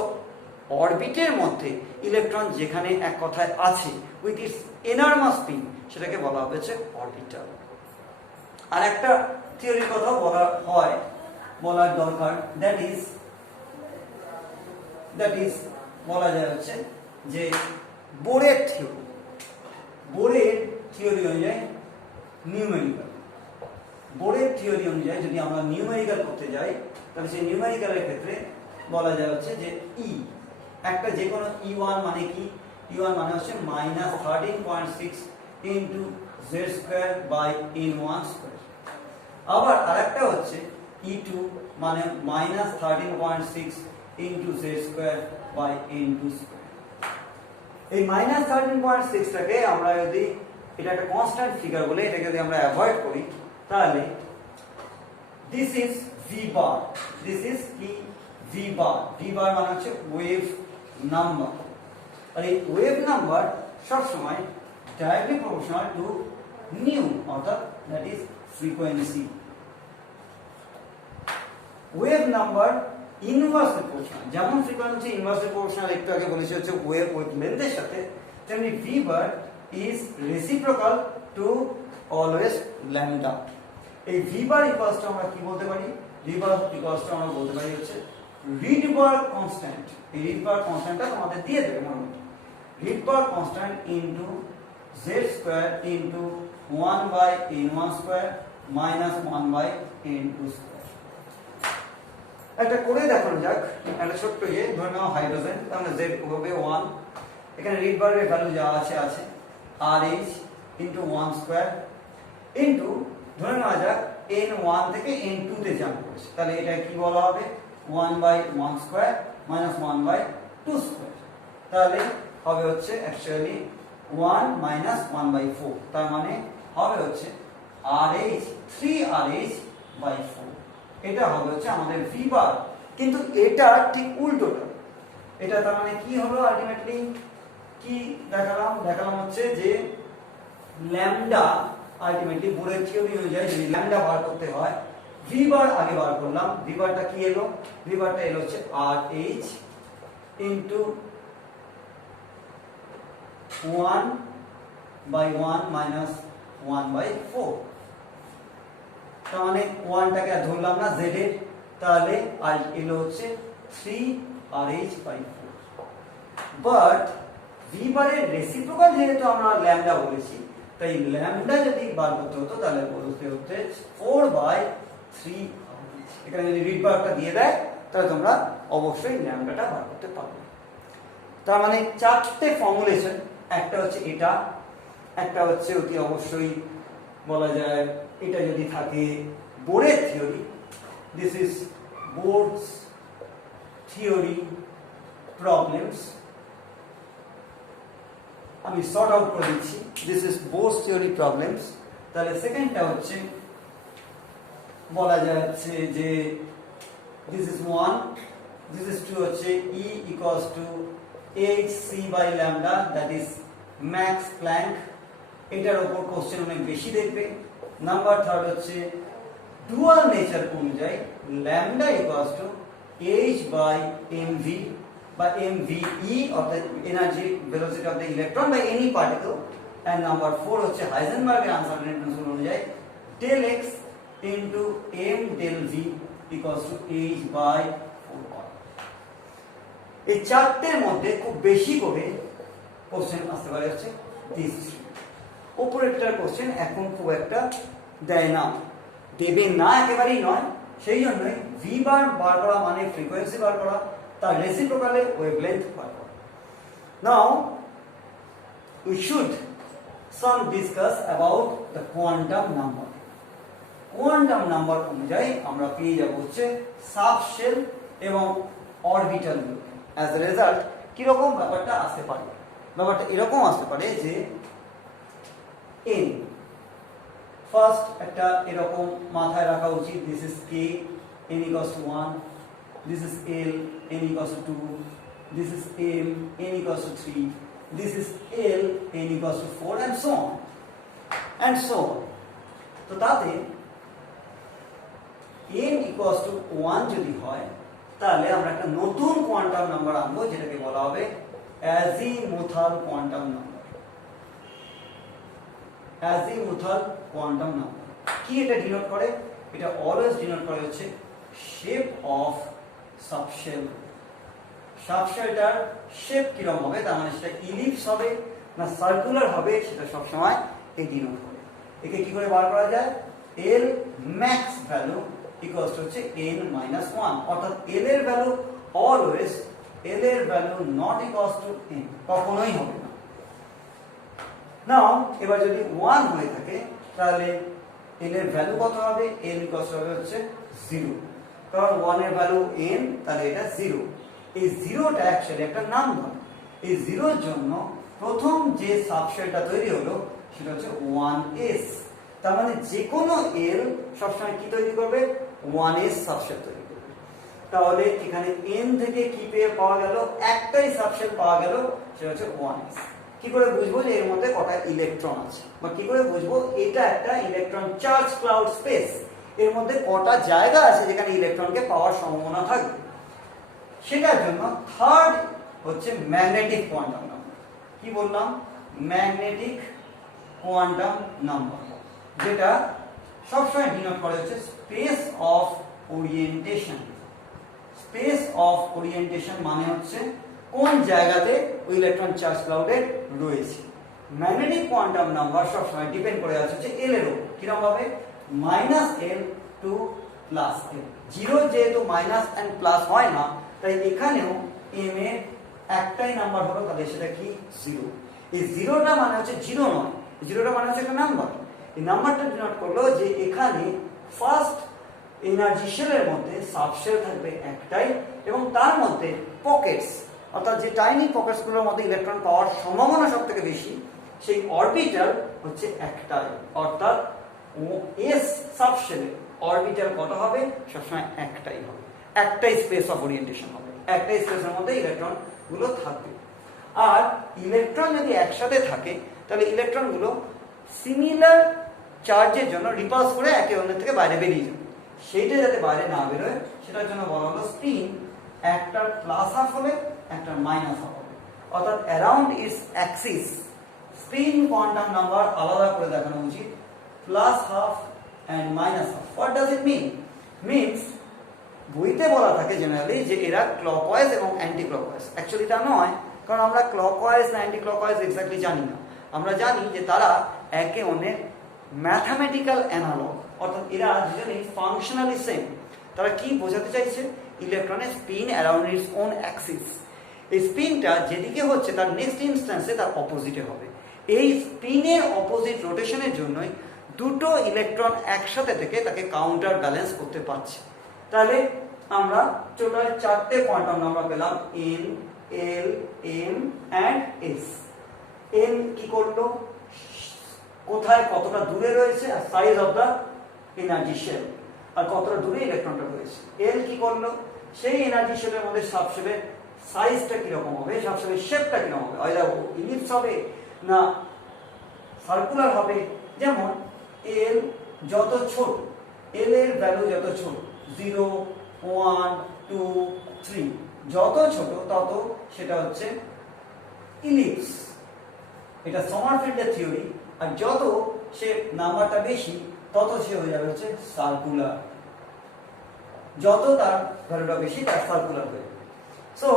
অরবিটের মধ্যে ইলেকট্রন যেখানে এক কথায় আছে উইথ ইটস এনার্মাস স্পিন, সেটাকে বলা হচ্ছে অরবিটাল। আর একটা থিওরির কথা বলার দরকার, দ্যাট ইজ বলা যায় হচ্ছে যে বোরের থিওরি অনুযায়ী যদি আমরা নিউমেরিক্যাল করতে যাই, তাহলে সেই নিউমেরিক্যালের ক্ষেত্রে বলা যায় হচ্ছে যে একটা যে কোনো E1 মানে কি, E1 মানে হচ্ছে -13.6 into z² by n1 square. আবার আরেকটা হচ্ছে E2 মানে -13.6 into z² by n2 square. এই -13.6 টাকে আমরা যদি এটা একটা কনস্ট্যান্ট ফিগার বলে এটাকে যদি আমরা অ্যাভয়েড করি, তাহলে দিস ইজ ভি বার মানে হচ্ছে ওয়েভ নাম্বার। আর এই ওয়েভ নাম্বার সবসময় ডাইরেক্টলি প্রপোর্শনাল টু নিউ, অর্থাৎ that is frequency. Wave number inversely proportional, যেমন ফ্রিকোয়েন্সি ইনভার্সলি প্রপোর্শনাল একটু আগে বলেছি হচ্ছে ওয়েভ লেন্থের সাথে, তেমনি v bar is reciprocal to always lambda. এই ভি বার ইকুয়ালস টু আমরা কি বলতে পারি, ভি বার ইকুয়ালস টু আমরা বলতে পারি হচ্ছে রিডবার কনস্ট্যান্ট। এই রিডবার কনস্ট্যান্টটা তোমাদের দিয়ে দেবে মনে হয়, Rydberg constant into z² into 1/n1 square minus 1/n2 square. এটা করে দেখানো যাক, একটা ছোট্ট ধরে নাও হাইড্রোজেন, তাহলে z হবে 1, এখানে রিডবারের ভ্যালু যা আছে RH ইনটু 1 স্কয়ার ইনটু ধরে নেওয়া যাক n1 থেকে n2 তে জাম্প করেছে, তাহলে এটা কি বলা হবে 1/1 স্কয়ার মাইনাস 1/2 স্কয়ার। তাহলে হবে হচ্ছে অ্যাকচুয়ালি 1 মাইনাস 1/4, তার মানে হবে হচ্ছে RH 3RH/4। এটা হবে হচ্ছে আমাদের ভি বার, কিন্তু এটা ঠিক উল্টোটা। এটা তার মানে কি হলো, আলটিমেটলি কি দেখালাম হচ্ছে যে ল্যামডা, আলটিমেটলি বোরের থিওরি অনুযায়ী যদি ল্যামডা বার করতে হয়, ভি বার আগে বার করলাম, ভি বারটা কি এলো, ভি বারটা এলো হচ্ছে RH ইনটু 1/1 মাইনাস 1/4। তার মানে 1টাকে ধরলাম না z এর, তাহলে আর এলো হচ্ছে 3RH/4। বাট ভি বারের রেসিপ্রোকাল যেহেতু আমরা ল্যামডা বলেছি, তাই ল্যামডা যদি বার করতে হতো তাহলে বলতে হচ্ছে 4/3। এখানে যদি রিড বারটা দিয়ে দেয় তাহলে তোমরা অবশ্যই ল্যামডাটা বার করতে পারবে। তার মানে চারটে ফর্মুলেশন, একটা হচ্ছে এটা, একটা হচ্ছে অতি অবশ্যই বলা যায় এটা যদি থাকে বোরের theory, this is Bohr's theory problems, আমি সর্ট আউট করে দিচ্ছি, this is Bohr's theory problems. তাহলে সেকেন্ডটা হচ্ছে বলা যাচ্ছে যে দিস ইজ 1, দিস ইজ 2 হচ্ছে E equals to hc/λ, that is Max Planck. এটার উপর কোশ্চেন অনেক বেশি দেখবে। নাম্বার থার্ড হচ্ছে ডুয়াল নেচার অনুযায়ী ল্যামডা ইকুয়ালস টু h/mv বা mve, অর্থাৎ energy velocity of the electron by any particle. And number 4 হচ্ছে হাইজেনবার্গের আনসার্টেনিটি প্রিন্সিপাল অনুযায়ী del x into m del v equals to h/4। এই চারটের মধ্যে খুব বেশি করে কোশ্চেন আসতে পারে হচ্ছে দিস। উপরেরটার কোশ্চেন এখন খুব একটা দেয় না, দেবে না একেবারেই নয়। সেই জন্যই ভি বার বার করা মানে ফ্রিকোয়েন্সি বার করা, তার রেসিপ্রোকালে ওয়েভলেন্থ বার করা। নাও we should some discuss about the quantum number. Quantum number অনুযায়ী আমরা পেয়ে যাব হচ্ছে সাবশেল এবং অরবিটাল গুলো। অ্যাজ এ রেজাল্ট কিরকম ব্যাপারটা আসতে পারে, ব্যাপারটা এরকম আসতে পারে যে n ফার্স্ট একটা এরকম মাথায় রাখা উচিত, this is k, n equals to 1, this is l, n equals to 2, this is m, n equals to 3, this is l, n equals to 4, and so on and so on. তো তাতে n equals to 1 যদি হয় তাহলে আমরা একটা নতুন quantum number আনবো যেটাকে বলা হবে azimuthal quantum number. Azimuthal quantum number কি এটা ডিনোট করে? এটা অলওয়েজ ডিনোট করে হচ্ছে শেপ অফ সাবশেল। সাবশেলটার শেপ কিরকম হবে, তার মানে সেটা ইলিপস হবে না সার্কুলার হবে, সেটা সবসময় এই ডিনোট করে। একে কি করে বার করা যায়? এল ম্যাক্স ভ্যালু ইকুয়ালস টু হচ্ছে n মাইনাস 1, অর্থাৎ l এর ভ্যালু অলওয়েজ l এর value not equals to n, কখনোই হবে না। নাও এবার যদি 1 হয়ে থাকে তাহলে l এর ভ্যালু কত হবে? l ইকুয়ালস টু হবে হচ্ছে 0, কারণ 1 এর ভ্যালু n, তাহলে এটা 0। এই 0টা অ্যাকচুয়ালি একটা নাম্বার। এই 0 এর জন্য প্রথম যে সাবশেলটা তৈরি হলো সেটা হচ্ছে 1s, তার মানে যে কোনো l সবসময় কি তৈরি করবে? 1s সাবশেল তৈরি করবে। তাহলে এখানে n থেকে কি পেয়ে পাওয়া গেল? একটাই সাবশেল পাওয়া গেল, সেটা হচ্ছে 1s। কি করে বুঝবো যে এর মধ্যে কটা ইলেকট্রন আছে, বা কি করে বুঝবো এটা একটা ইলেকট্রন চার্জ ক্লাউড স্পেস, এর মধ্যে কটা জায়গা আছে যেখানে ইলেকট্রনকে পাওয়ার সম্ভাবনা থাকবে? সেটার জন্য থার্ড হচ্ছে ম্যাগনেটিক কোয়ান্টাম নাম্বার। কি বললাম? ম্যাগনেটিক কোয়ান্টাম নাম্বার, যেটা সবসময় ডিনোট করে হচ্ছে space of orientation. Space of orientation মানে হচ্ছে কোন জায়গাতে ওই ইলেকট্রন চার্জ ক্লাউডে রয়েছে। ম্যাগনেটিক কোয়ান্টাম নাম্বার সবসময় ডিপেন্ড করে আছে হচ্ছে এল এর উপর। কিরকম ভাবে? -l to +l। জিরো যেহেতু মাইনাস এন্ড প্লাস হয় না, তাই এখানেও m এর একটাই নাম্বার হলো, তাহলে সেটা কি? 0। এই জিরোটা মানে হচ্ছে জিরো নয়, জিরোটা মানে হচ্ছে একটা নাম্বার। এই নাম্বারটা ডিনোট করলো যে এখানে ফার্স্ট এনার্জি শেলের মধ্যে সাবশেল থাকবে একটাই, এবং তার মধ্যে পকেটস, অর্থাৎ যে টাইনি পকেটস গুলোর মধ্যে ইলেকট্রন পাওয়ার সম্ভাবনা সবথেকে বেশি, সেই অরবিটাল হচ্ছে একটাই। অর্থাৎ এস সাবশেলে অরবিটাল কত হবে? সবসময় একটাই হবে, একটাই স্পেস অফ ওরিয়েন্টেশন হবে, একটাই স্পেসের মধ্যে ইলেকট্রন গুলো থাকবে। আর ইলেকট্রন যদি একসাথে থাকে তাহলে ইলেকট্রন গুলো সিমিলার চার্জের জন্য রিপালস করে একে অন্যের থেকে বাইরে বেরিয়ে যাবে। সেইটা যাতে বাইরে না বেরোয় সেটার জন্য বলা হলো স্পিন একটা প্লাস হাফ হবে, একটা মাইনাস হাফ হবে, অর্থাৎ around its axis spin quantum number আলাদা করে দেখানো উচিত, plus half and minus half. What does it mean? Means বইতে বলা থাকে জেনারেলি যে এরা ক্লকওয়াইজ এবং অ্যান্টি ক্লকওয়াইজ। অ্যাকচুয়ালি তা নয়, কারণ আমরা ক্লকওয়াইজ না অ্যান্টি ক্লকওয়াইজ এক্স্যাক্টলি জানি না। আমরা জানি যে তারা একে অন্যের ম্যাথামেটিক্যাল অ্যানালগ, অর্থাৎ এরা দুজনেই ফাংশনালি সেম। তারা কি বোঝাতে চাইছে? ইলেকট্রনের spin around its own Axis. এই স্পিনটা যেদিকে হচ্ছে তার নেক্সট ইনস্ট্যান্সে তার অপোজিটে হবে। এই স্পিনের অপোজিট রোটেশনের জন্যই দুটো ইলেকট্রন একসাথে থেকে তাকে কাউন্টার ব্যালেন্স করতে পারছে। তাহলে আমরা টোটাল 4টে কোয়ান্টাম নাম্বার পেলাম, n, l, m and s। n কি করলো? কোথায় কতটা দূরে রয়েছে আর size of the energy shell, আর কতটা দূরে ইলেকট্রনটা রয়েছে। l কি করলো? সেই এনার্জি শেলের মধ্যে সাবশেলের সাইজটা কিরকম হবে, সাবশেলের শেপটা কিরকম হবে, আইদার ইলিপস হবে না সার্কুলার হবে। যেমন l যত ছোট, l এর ভ্যালু যত ছোট, 0, 1, 2, 3, যত ছোট তত সেটা হচ্ছে ইলিপস। এটা সমারফিল্ডের থিওরি। আর যত সে নাম্বারটা বেশি তত সে হয়ে যাবে হচ্ছে সার্কুলার। যত তার ভ্যালুটা বেশি তার সার্কুলার হয়ে যাবে। So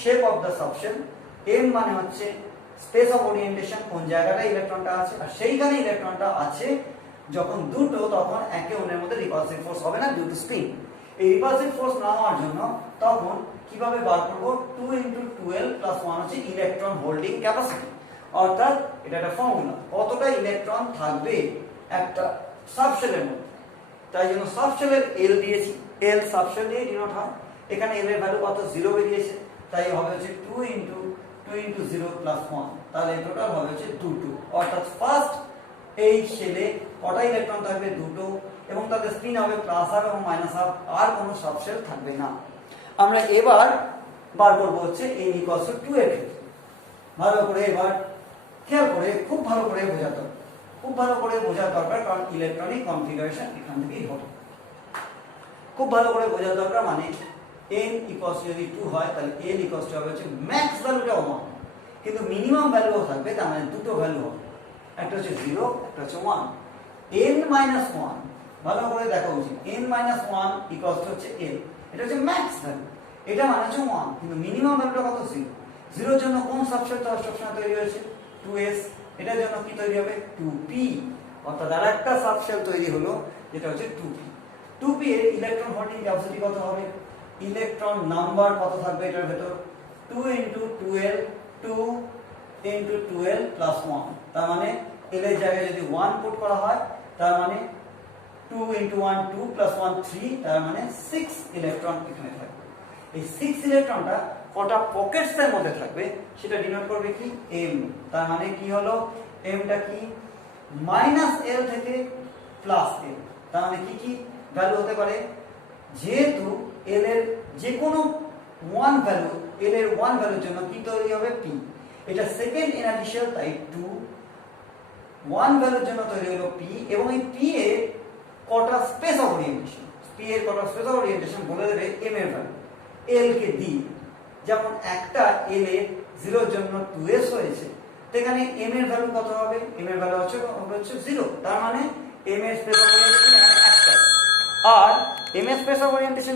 shape of the subshell, M মানে হচ্ছে স্পেস অফ ওরিয়েন্টেশন, কোন জায়গাটায় ইলেকট্রনটা আছে, আর সেইখানে ইলেকট্রনটা আছে যখন দুটো, তখন একে অন্যের মধ্যে রিপালসিভ ফোর্স হবে না ডিউ টু স্পিন। এই রিপালসিভ ফোর্স না হওয়ার জন্য তখন কিভাবে বার করব? 2 × 12 + 1 হচ্ছে ইলেকট্রন হোল্ডিং ক্যাপাসিটি, অর্থাৎ এটা একটা ফর্মুলা, কতটা ইলেকট্রন থাকবে একটা সাবশেলের মধ্যে। তাই জন্য সাবশেলের এল দিয়েছি, এল সাবশেল দিয়ে ডিনোট হয়। এখানে এল এর ভ্যালু কত 0 বেরিয়েছে, তাই হবে হচ্ছে 2 * 0 + 1, তাহলে টোটাল হবে হচ্ছে 2, অর্থাৎ ফার্স্ট এই শেলে কটা ইলেকট্রন থাকবে 2, এবং তাদের স্পিন হবে +½ এবং -½ আর কোনো সাবশেল থাকবে না। আমরা এবার বার করব হচ্ছে n = 2 এর ক্ষেত্রে। ভালো করে এবার খেয়াল করে খুব ভালো করে বোঝাতে হবে, খুব ভালো করে বোঝার দরকার, কারণ ইলেকট্রনিক কনফিগারেশন এখান থেকেই হবে। খুব ভালো করে বোঝার দরকার, মানে n = যদি 2 হয় তাহলে n = হবে হচ্ছে ম্যাক্স ভ্যালুটা 1, কিন্তু মিনিমাম ভ্যালুও থাকবে, তার মানে দুটো ভ্যালু হবে, একটা হচ্ছে 0, একটা হচ্ছে 1। n - 1 ভালো করে দেখা উচিত, n - 1 = হচ্ছে l, এটা হচ্ছে ম্যাক্স ভ্যালু, এটা মানে হচ্ছে 1, কিন্তু মিনিমাম ভ্যালুটা কত 0। 0 এর জন্য কোন সাবশেলটা সবসময় তৈরি হয়েছে 2s, এটার জন্য কি তৈরি হবে 2p, অর্থাৎ আরেকটা সাবশেল তৈরি হলো যেটা হচ্ছে 2p। 2p এর ইলেকট্রন হোল্ডিং ক্যাপাসিটি কত হবে, ইলেকট্রন নাম্বার কত থাকবে এটার ভেতর 2 * 2l, 2 * 2l + 1, তার মানে l এর জায়গায় যদি 1 পুট করা হয় তার মানে 2 * 1 2 + 1 3, তার মানে 6 ইলেকট্রন এখানে থাকবে। এই 6 ইলেকট্রনটা কটা পকেটসের মধ্যে থাকবে সেটা ডিনোট করবে কি m, তার মানে কি হলো mটা কি -l থেকে +l, তার মানে কি কি ভ্যালু হতে পারে, যেহেতু l এর যে কোনো 1 ভ্যালু, l এর 1 ভ্যালুর জন্য কি তৈরি হবে p, এটা সেকেন্ড এনার্জি শেল, তাই 2, 1 ভ্যালুর জন্য তৈরি হলো p, এবং এই p এর কটা স্পেস অফ ওরিয়েন্টেশন, p এর কটা স্পেস অফ ওরিয়েন্টেশন বলে দেবে m এর ভ্যালু l কে দি, যেমন একটা l এর 0 এর জন্য 2s হয়েছে, তো এখানে m এর ভ্যালু কত হবে, m এর ভ্যালু হচ্ছে 0, তার মানে m এর স্পেস অফ ওরিয়েন্টেশন এখানে একটা, আর m এর স্পেস অফ ওরিয়েন্টেশন